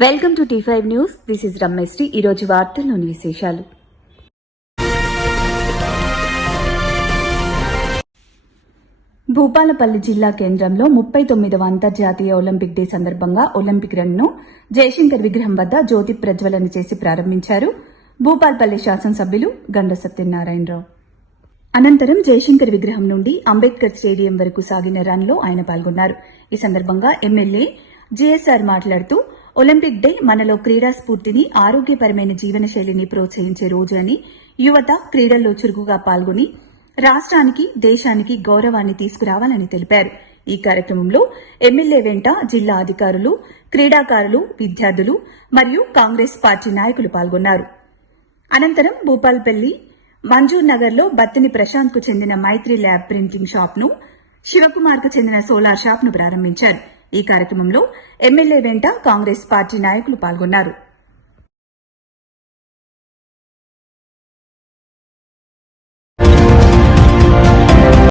Welcome to T5 news. This is Rameshri. ఈరోజు వార్తల్లోని విశేషాలు. భూపాలపల్లి జిల్లా కేంద్రంలో 39వ అంతర్జాతీయ ఒలింపిక్ డే సందర్భంగా ఒలింపిక్ రన్ను జయశంకర్ విగ్రహం వద్ద జ్యోతి ప్రజ్వలన చేసి ప్రారంభించారు భూపాలపల్లి శాసనసభ్యులు గండ సత్యనారాయణరావు. అనంతరం జయశంకర్ విగ్రహం నుండి అంబేద్కర్ స్టేడియం వరకు సాగిన రన్లో ఆయన పాల్గొన్నారు. ఈ సందర్భంగా ఎమ్మెల్యే జీఎస్ఆర్ మాట్లాడుతూ ఒలింపిక్ డే మనలో క్రీడా స్ఫూర్తిని, ఆరోగ్యపరమైన జీవనశైలిని ప్రోత్సహించే రోజు అని, యువత క్రీడల్లో చురుకుగా పాల్గొని రాష్ట్రానికి, దేశానికి గౌరవాన్ని తీసుకురావాలని తెలిపారు. ఈ కార్యక్రమంలో ఎమ్మెల్యే వెంట జిల్లా అధికారులు, క్రీడాకారులు, విద్యార్థులు మరియు కాంగ్రెస్ పార్టీ నాయకులు పాల్గొన్నారు. అనంతరం భూపాల్పల్లి మంజూర్ నగర్ లో బత్తిని ప్రశాంత్ కు చెందిన మైత్రి ల్యాబ్ ప్రింటింగ్ షాప్ ను, శివకుమార్ కు చెందిన సోలార్ షాప్ ను ప్రారంభించారు. ఈ కార్యక్రమంలో ఎమ్మెల్యే వెంట కాంగ్రెస్ పార్టీ నాయకులు పాల్గొన్నారు.